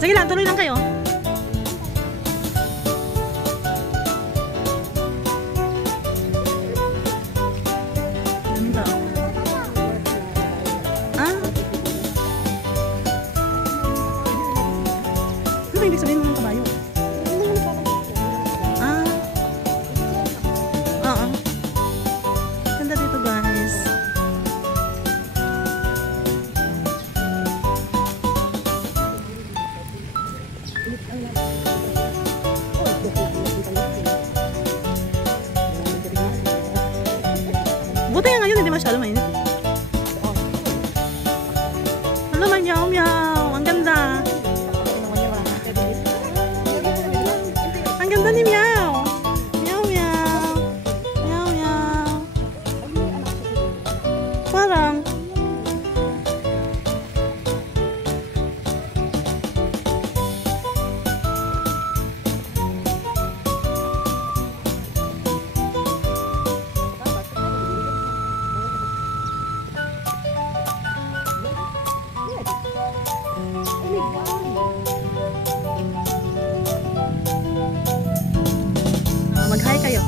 Sige lang, tuloy lang kayo. Ganda. Ah? Ano ba ibig sabihin mo ng kabayo? Ah? Oo. Ganda dito, guys. Buti nga ngayon, hindi masyado mainit. Hello, meow meow. Ang ganda. Ang ganda ni Meow. Meow meow. Meow meow. Parang. Mag-hi kayo.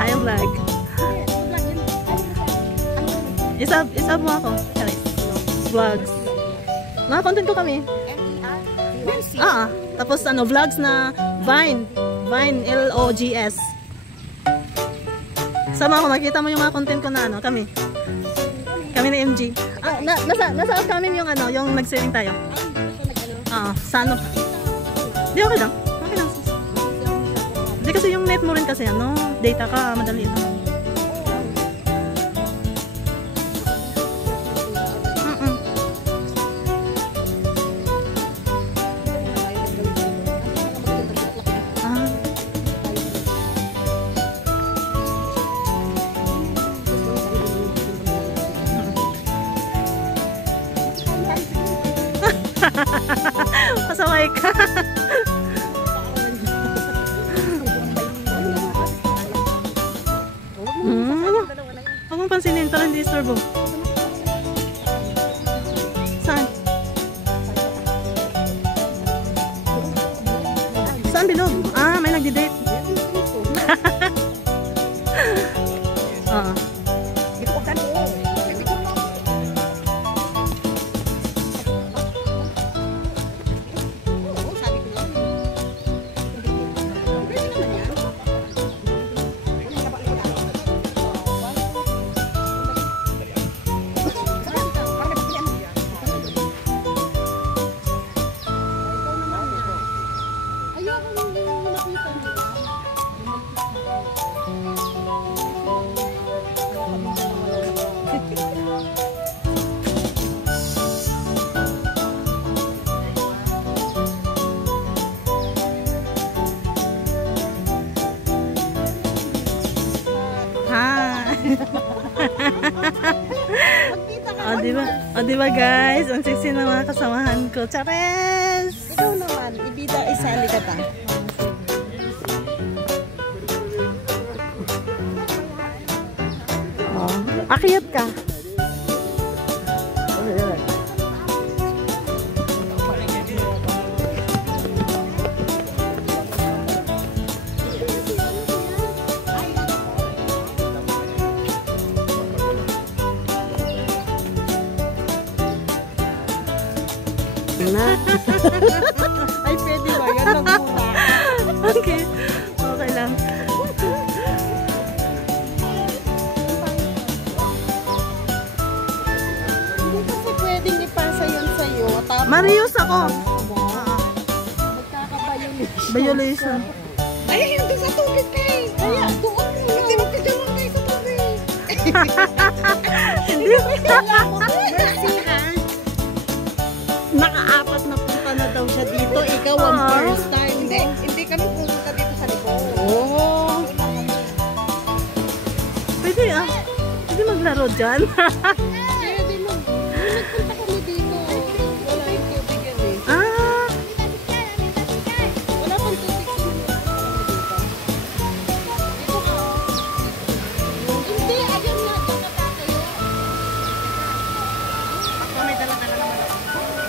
Hi vlog. Isab mo ako. Vlogs. Mga content ko kami. Tapos ano, vlogs na Vine. Vine, L-O-G-S. Sama ako, makita mo yung mga content ko na ano, kami. Kami ni MG. Nasa off kami yung ano, yung nag-selling tayo. Sa ano. Di, okay lang. Okay lang. Hindi kasi yung net mo rin kasi ano, data ka, madali lang. Pasaway ka. Huwag mong pansinin, parang hindi istorbo. Saan? Saan bilog? May nagdi-date. Diba guys, ang sexy na mga kasamahan ko. Chares! Ikaw naman, ibida isali ka ta. Akyat ka. Ay, pwede ba? Yan lang muna. Okay. Okay lang. Hindi kasi pwedeng ipasa yun sa'yo. Marius ako. Violation. Ay, hindi sa tubig kayo. Kaya, doon mo. Hindi magkagalang kayo sa tubig. Hindi. Naka-apat na punta na daw siya dito. Ikaw ang first time. Hindi kami pumunta dito sa likod. Pwede Pwede maglaro dyan. Pwede mo. Nagpunta kami dito. Wala yung tubig yan eh. Wala pang tubig sa dito. Hindi, ayun nga. Doon na tayo. Ako may dala-dala naman ako.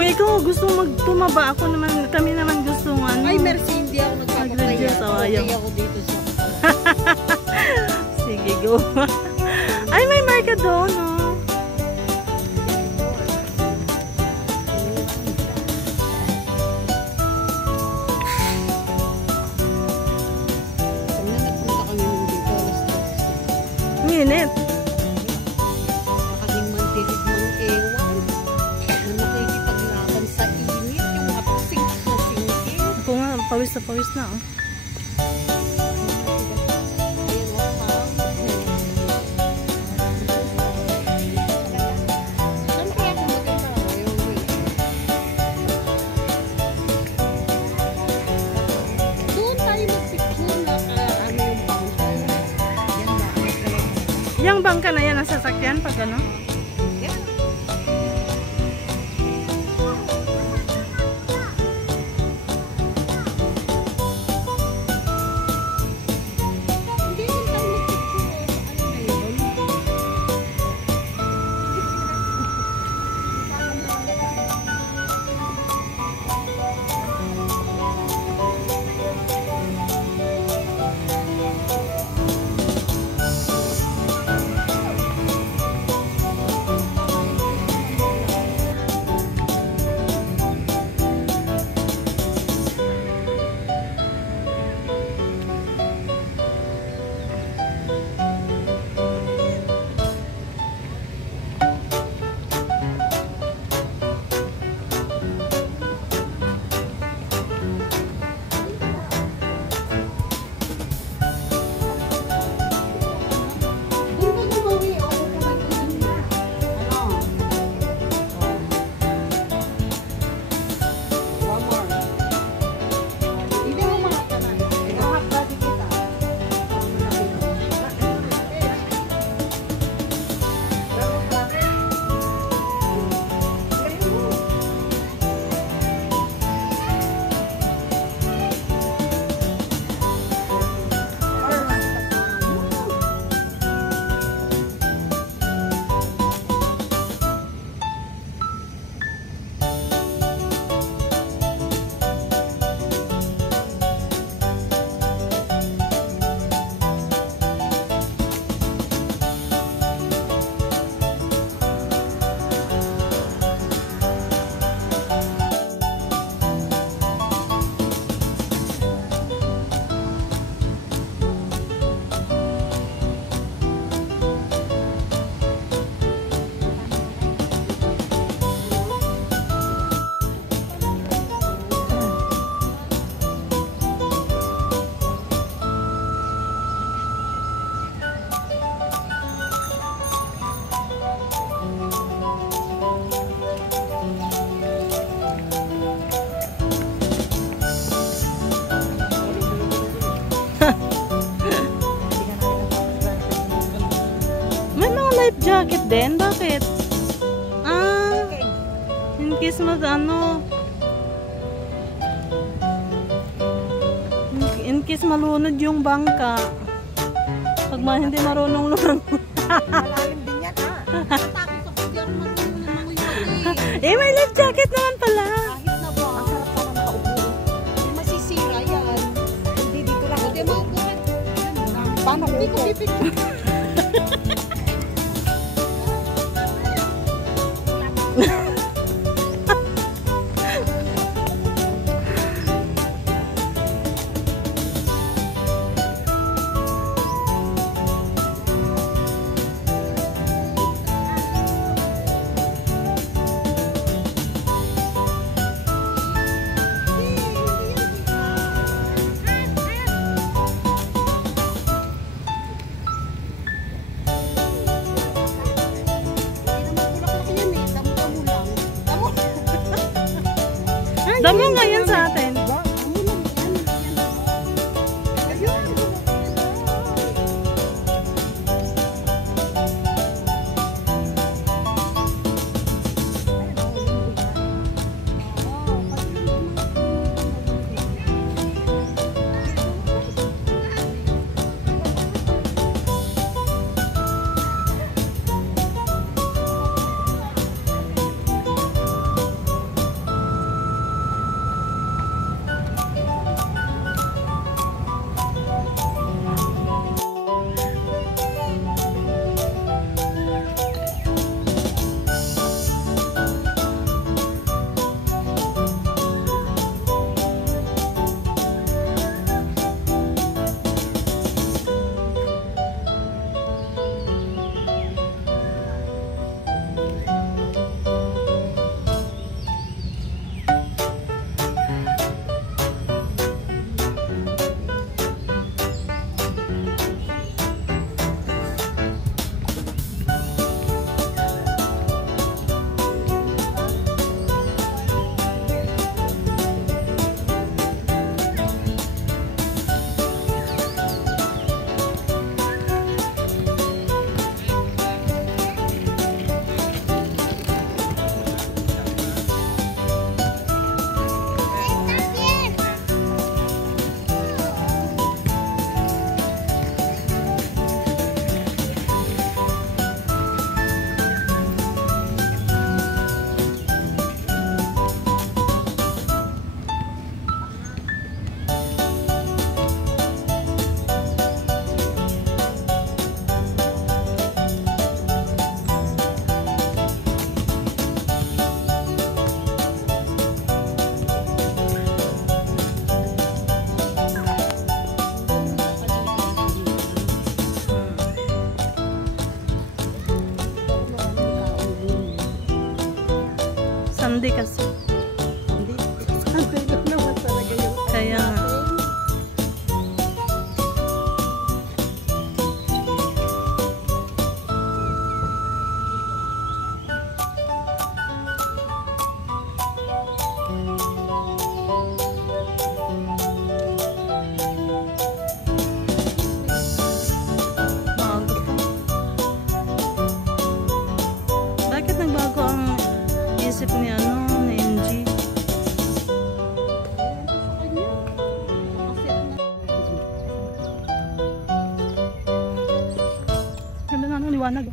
Kung ikaw gusto magtumaba, ako naman, kami naman gusto ano. Ay, merci, hindi ako nagpapakaya. Mag-reduce, ayaw. Okay ako dito sa... Sige, go. Ay, may marka doon, oh. Kung nagpunta kami nung dito, alas 3. Nginit. Kaming mantilig ng ewan na nakikipaglaban sa init, yung napasing na singkit. Ako nga, pawis na, oh. Yung bangka na yan ang sasakyan pag ano? Life jacket din? Bakit? Ah, in case ano, in case malunod yung bangka. Pag hindi marunong lumang. Malalim din yan, ha? Natakot ako, hindi ako marunong lumangoy. Eh, may life jacket naman pala. Kahit na ba, ang sarap naman nakaupo. Hindi masisira yan. Hindi dito lang. Hindi maupo. Paano ko? Hindi ko pipicture. Damo nga yan sa atin. Sunday kasi. Hindi. Sunday lang naman talaga yung Kaya nga. Bago to. Bakit nagbago ang isip ni ni MG? Ganda na liwanag.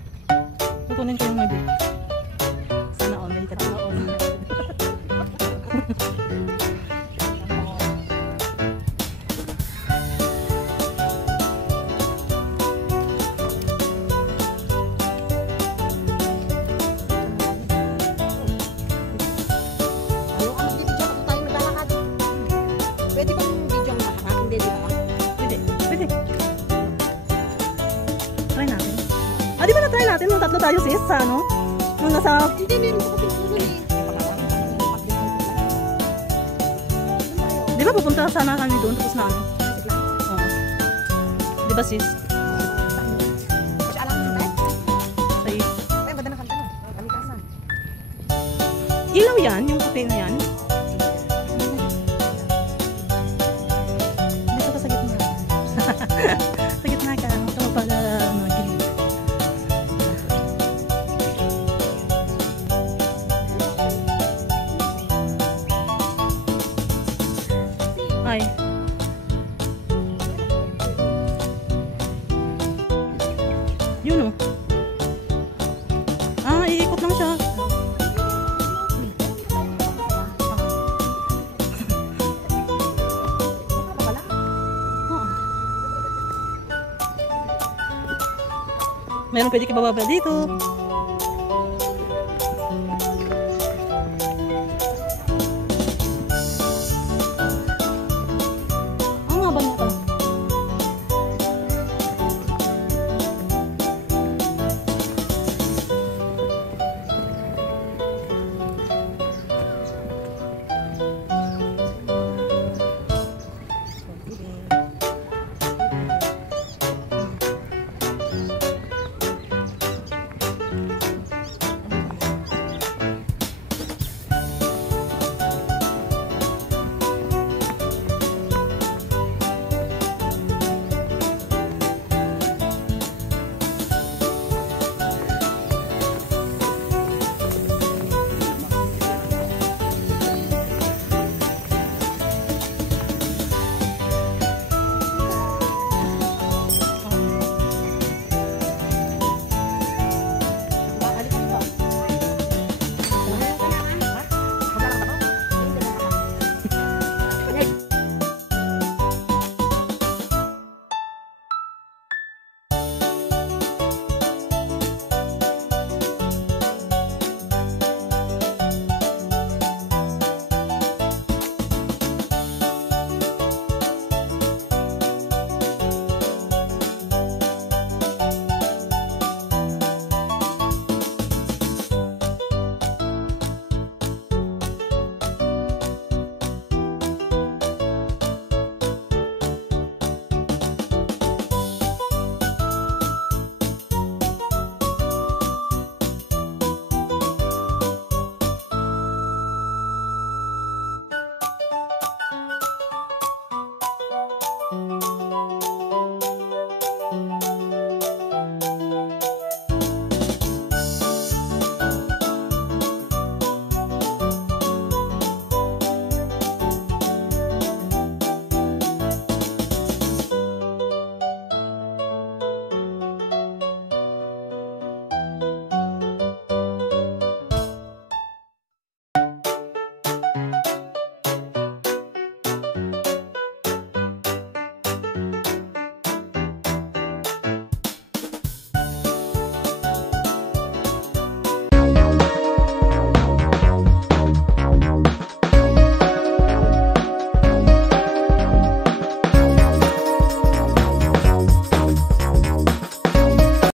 Kukunin ko yung mag sana all, may sana all. Pwede bang video ang maharap? Hindi, di ba? Pwede, pwede. Try natin. Di ba na-try natin nung tatlo tayo sis sa ano? Nung nasa... Hindi, meron ko kasi ano eh. Di ba pupunta sana kami doon tapos na ano? Oo. Di ba sis? Kasi alam mo ba? Say, Ay, bada na kanta na. Kalikasan. ilaw yan, yung puti na yan. Dito ka sa gitna. Sa gitna ka. Ito mo pala mag-gilid. Ay. Yun o. Iikot lang siya. Meron pwede ka bababa dito.